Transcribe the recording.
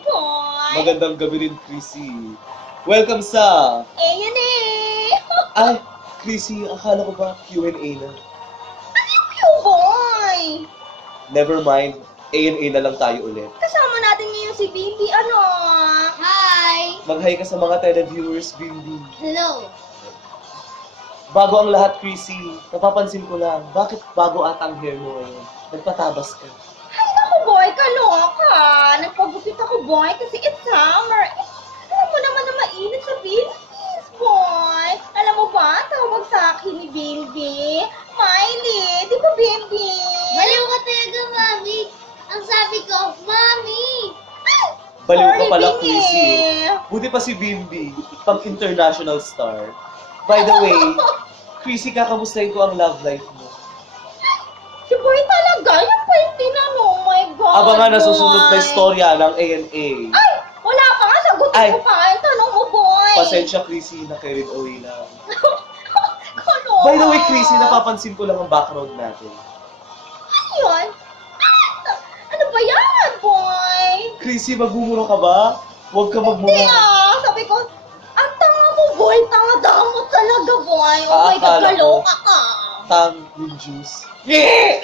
boy. Magandang gabi rin, Chrissy. Welcome sa... A&A. Ay, Chrissy, akala ko ba Q&A na? Ano yung boy? Never mind, A&A na lang tayo ulit. Kasama natin ngayon si Bibi, ano? Hi! Mag-hi ka sa mga televiewers, Bimbi. Hello. Bago ang lahat, Chrissy, napapansin ko lang, bakit bago ata ang hair mo ngayon? Nagpatabas ka. Ay, naku boy, kaloka. Nagpagupit ako boy kasi it's summer. Alam mo naman na mainit sa Philippines, boy. Alam mo ba, tawag sa akin ni Bibi, Miley. Di ba, Bibi? Baliw ka talaga, Mami. Ang sabi ko, Mami! Baliw ka Sorry, pala, Bingi. Chrissy. Buti pa si Bimbi, pang international star. By the way, Chrissy, kakamustahin ko ang love life mo. Si boy talaga, yung pa yung tinanong, oh my God, Abangan na susunod na boy. istorya ng A&A. Ay, wala pa nga, sagutin Ay. ko pa nga yung tanong mo, boy. Pasensya, Chrissy, na carried away lang. Kaloka. By the way, Chrissy, napapansin ko lang ang background natin. Ano yun? Ano ba yan, boy? Chrissy, magmumura ka ba? Huwag ka Hindi magmura. sabi ko, ang tanga mo, boy, tanga mo talaga, boy. Oh my God, Akala ko. kaloka ka. Tang yung juice. Yeah!